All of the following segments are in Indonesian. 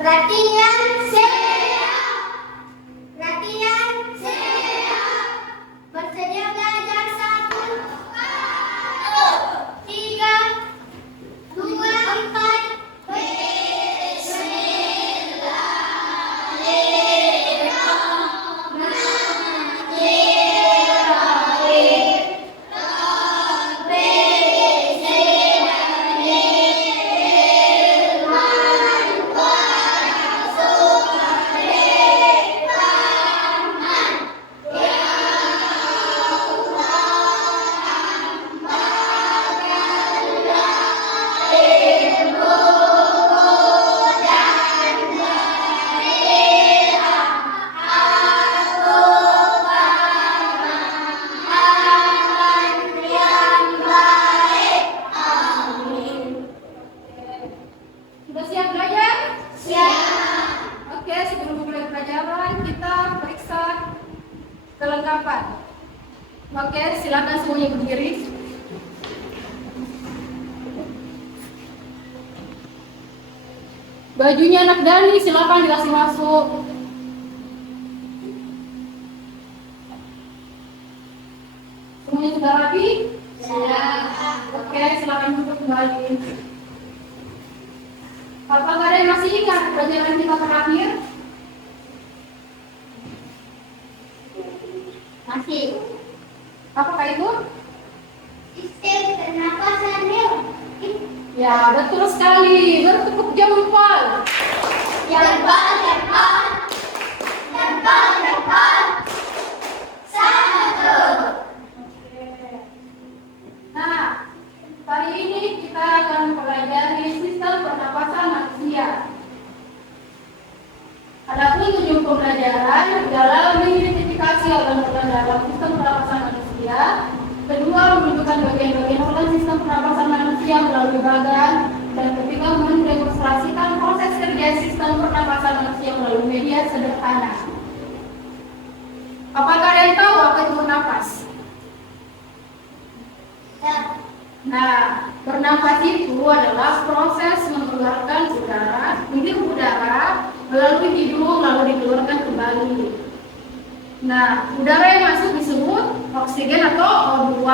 Perhatian, siap. Perhatian, siap. Bersedia belajar 1, 3, 2, 4. Sudah siap belajar? Siap. Oke, sebelum mulai pelajaran kita periksa kelengkapan. Oke, silakan semuanya berdiri. Bajunya anak Dani silakan dikasih masuk. Semuanya sudah rapi? Siap. Oke, silakan duduk kembali. Apakah ada yang masih ingat pelajaran kita terakhir? Masih. Apakah itu? Sistem pernapasan rel. Ya, betul sekali. Bertepuk jempol. Jempol, jempol. Jempol, jempol. 1. Nah, hari ini kita akan mempelajari sistem pernapasan manusia. Adapun tujuan pembelajaran dalam mengidentifikasi organ-organ dalam sistem pernapasan manusia. Kedua, menunjukkan bagian-bagian organ sistem pernapasan manusia melalui bagan. Dan ketiga, mendemonstrasikan proses kerja sistem pernapasan manusia melalui media sederhana. Apakah ada yang tahu apa itu bernapas? Nah, bernapas itu adalah proses mengeluarkan udara, menghirup udara melalui hidung lalu dikeluarkan kembali. Nah, udara yang masuk disebut oksigen atau O2.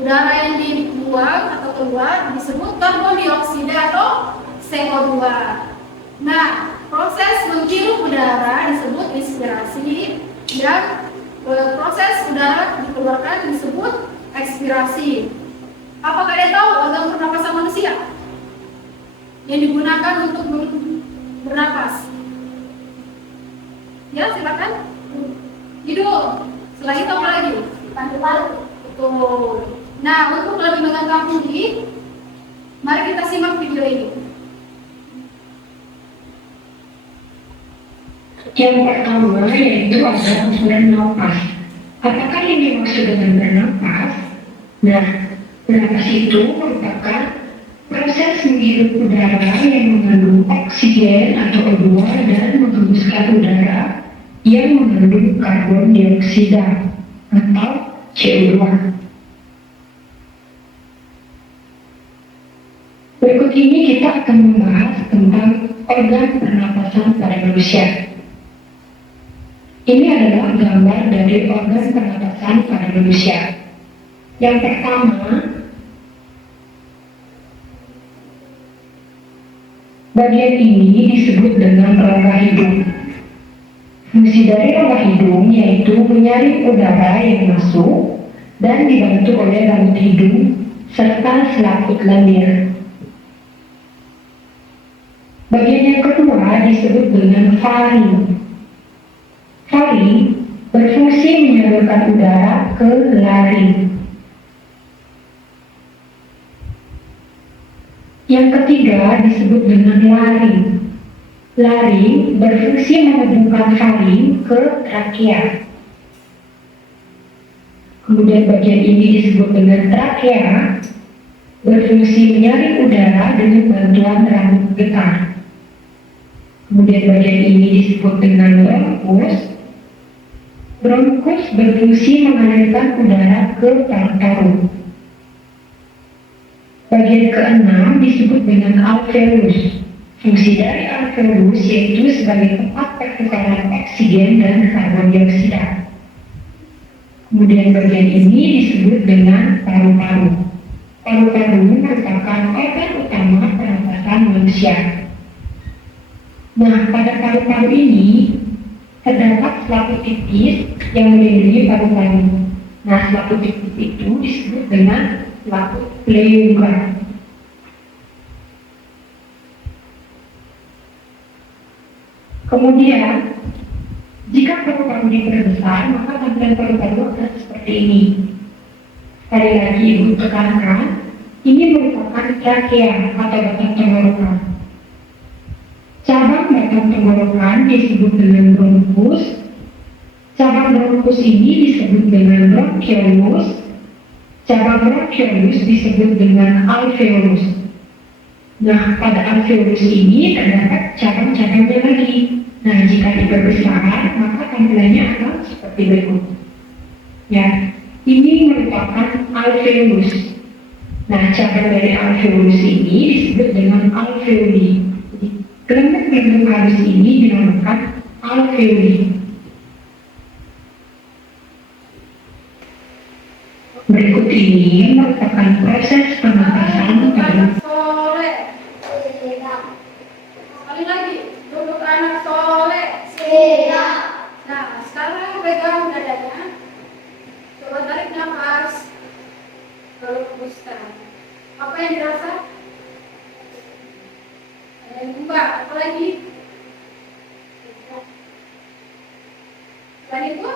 Udara yang dibuang atau keluar disebut karbon dioksida atau CO2. Nah, proses menghirup udara disebut inspirasi dan proses udara dikeluarkan disebut ekspirasi. Apakah ada tahu organ pernapasan manusia yang digunakan untuk bernapas? Ya, silakan. Hidung. Selain itu apa lagi? Paru-paru. Betul. Nah, untuk lebih mengetahui, mari kita simak video ini. Yang pertama yaitu adalah bernapas. Apakah ini maksud dengan bernapas? Nah, bernapas itu merupakan proses menghirup udara yang mengandung oksigen atau O2 dan menghembuskan udara yang mengandung karbon dioksida atau CO2. Berikut ini kita akan membahas tentang organ pernapasan pada manusia. Ini adalah gambar dari organ pernapasan pada manusia. Yang pertama, bagian ini disebut dengan rongga hidung. Fungsi dari rongga hidung yaitu menyaring udara yang masuk dan dibantu oleh rambut hidung serta selaput lendir. Bagian yang kedua disebut dengan faring. Faring berfungsi menyalurkan udara ke laring. Yang ketiga disebut dengan laring. Laring berfungsi menghubungkan faring ke trakea. Kemudian bagian ini disebut dengan trakea, berfungsi menyaring udara dengan bantuan rambut getah. Kemudian bagian ini disebut dengan bronkus. Bronkus berfungsi mengalirkan udara ke paru-paru. Bagian keenam disebut dengan alveolus. Fungsi dari alveolus yaitu sebagai tempat pertukaran oksigen dan karbon dioksida. Kemudian bagian ini disebut dengan paru-paru. Paru-paru merupakan organ utama pernapasan manusia. Nah, pada paru-paru ini terdapat selaput tipis yang melindungi paru-paru. Nah, selaput tipis itu disebut dengan selaput pleura. Kemudian, jika paru-paru diperbesar, maka tampilan paru-paru akan seperti ini. Sekali lagi Ibu tekankan, ini merupakan trakea atau batang tenggorokan. Cabang batang tenggorokan disebut dengan bronkus. Cabang bronkus ini disebut dengan bronchiolus. Cabang bronchiolus disebut dengan alveolus. Nah, pada alveolus ini terdapat cabang-cabangnya lagi. Nah, jika diperbesar, maka tampilannya akan seperti berikut. Ya, ini merupakan alveolus. Nah, cabang dari alveolus ini disebut dengan alveoli. Jadi, gelembung-gelembung halus ini dinamakan alveoli. Berikut ini merupakan proses pernapasan pada Soleh. Sekali lagi, duduk anak soleh. Siap. Nah, sekarang pegang dadanya. Coba tarik nafas. Lalu hembuskan. Apa yang dirasa? Ada yang buka. Apa lagi? Dan itu?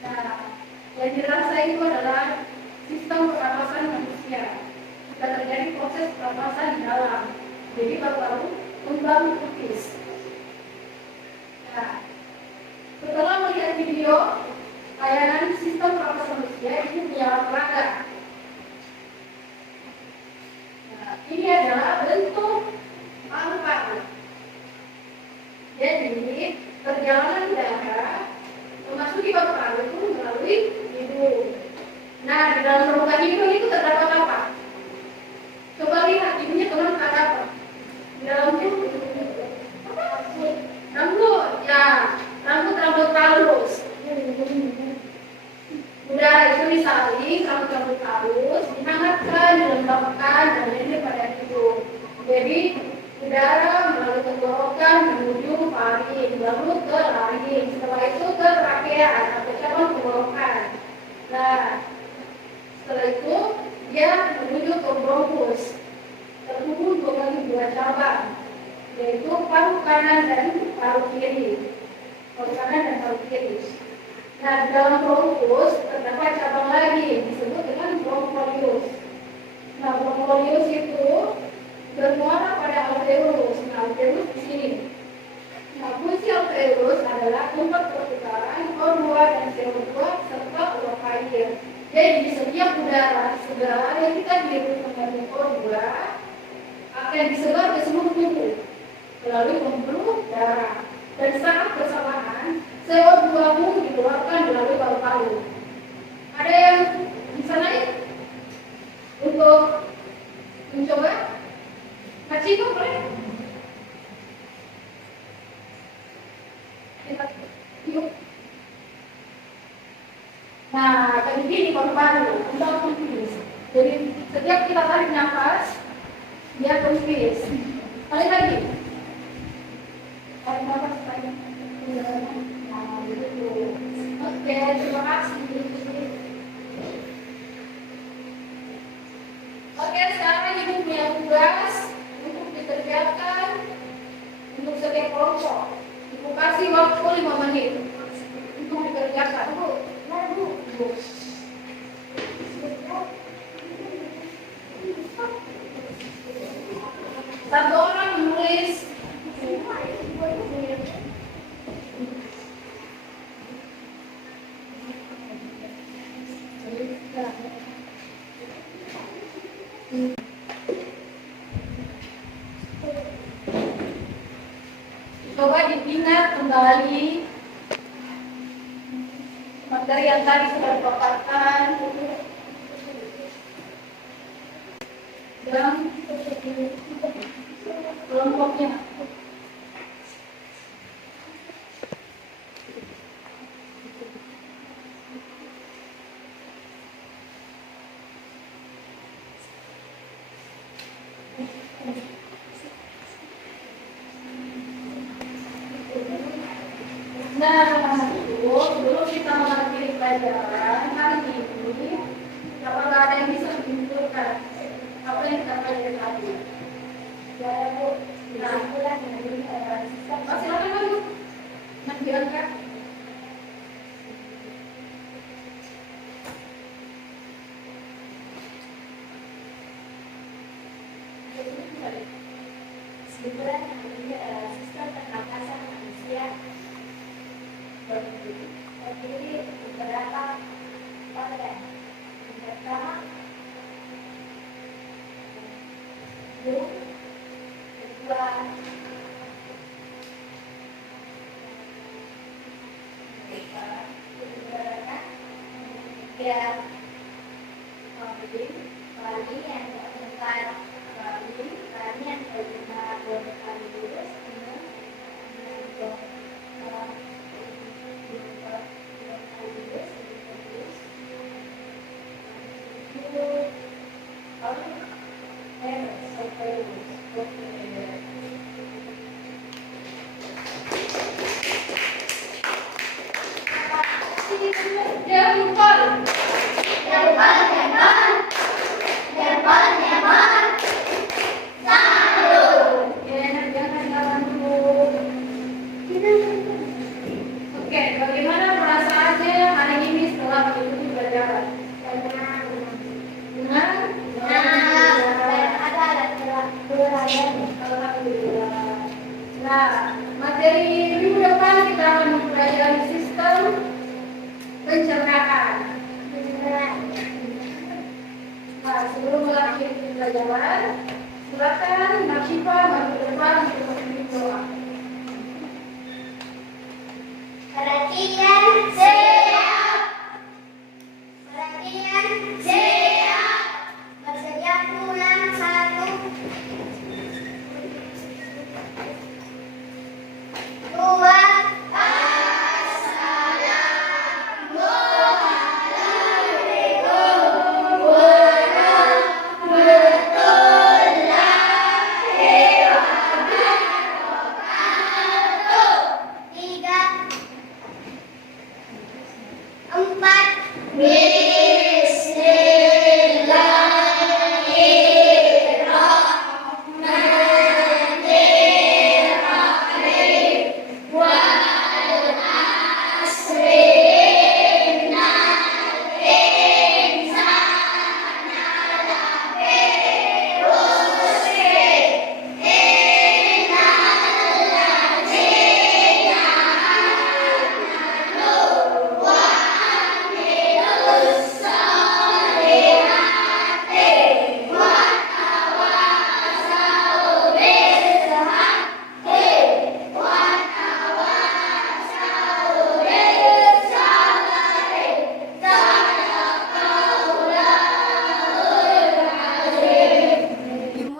Nah, yang dirasa itu adalah sistem pernapasan manusia. Jika terjadi proses pernapasan di dalam, jadi paru-paru kembang tipis. Nah, setelah melihat video tayangan sistem pernapasan manusia, ini punya peraga. Nah, ini adalah bentuk paru-paru. Jadi, perjalanan darah memasuki paru-paru itu melalui hidung. Nah, di dalam rongga hidung itu terdapat apa? Coba lihat, hidungnya teman ada apa? Di dalam hidung rambut, ya, rambut halus. Udara itu disaring, rambut halus, dihangatkan, dilembabkan, dan ini pada hidung. Jadi, udara melalui tenggorokan menuju faring, lalu ke laring, setelah itu ke trakea atau cabang tenggorokan. Nah, setelah itu dia menuju ke bronkus, terhubung dengan dua cabang, yaitu paru kanan dan paru kiri. Paru kanan dan paru kiri. Nah, di dalam bronkus terdapat cabang lagi disebut dengan broncholius. Nah, broncholius itu bermuara pada alveolus. Nah, alveolus di sini. Nah, fungsi alveolus adalah tempat pertukaran O2 dan CO2 serta uap air. Jadi, setiap udara segar yang kita hirup mengandung O2 akan disebar ke seluruh tubuh melalui pembuluh darah. Dan saat bersamaan, CO2 pun dikeluarkan melalui paru-paru. Ada yang bisa naik untuk mencoba? Maciko boleh? Yuk. Nah, kayak begini paru-paru, untuk kempis. Jadi setiap kita tarik nafas, dia kempis. Kali lagi. Tarik nafas lagi. Nah, begitu. Oke, terima kasih. Oke, sekarang ibu punya tugas untuk dikerjakan untuk setiap kelompok. Ibu kasih waktu 5 menit untuk dikerjakan. Bu. Satu orang menulis. Coba diingat kembali materi yang tadi sudah dipaparkan dan kelompoknya. Nah, sebelum kita mengakhiri pelajaran hari ini, apakah ada yang bisa menyimpulkan apa yang kita pelajari tadi? Ya, Bu. Nah, silakan, Bu. Menjelaskan. Kesimpulan ini adalah sistem pernapasan manusia terdiri beberapa organ. Yang pertama, hidung, kedua, ketiga, kali yang keempat, kali yang kelima, kali lurus, Jempol, satu. Oke, bagaimana perasaannya hari ini setelah mengikuti pelajaran? Senang? Alhamdulillah. Nah, materi minggu depan kita akan mempelajari sistem pencernaan. Nah, sebelum mengakhiri pelajaran, silakan Mbak Syifa maju ke depan untuk memimpin doa. Perhatian siap. Perhatian siap. Bersedia pulang satu. Dua. Tiga. Empat.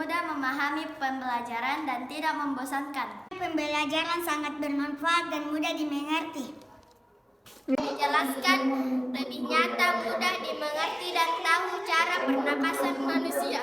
mudah memahami pembelajaran dan tidak membosankan. Pembelajaran sangat bermanfaat dan mudah dimengerti. Dijelaskan lebih nyata, mudah dimengerti dan tahu cara pernapasan manusia.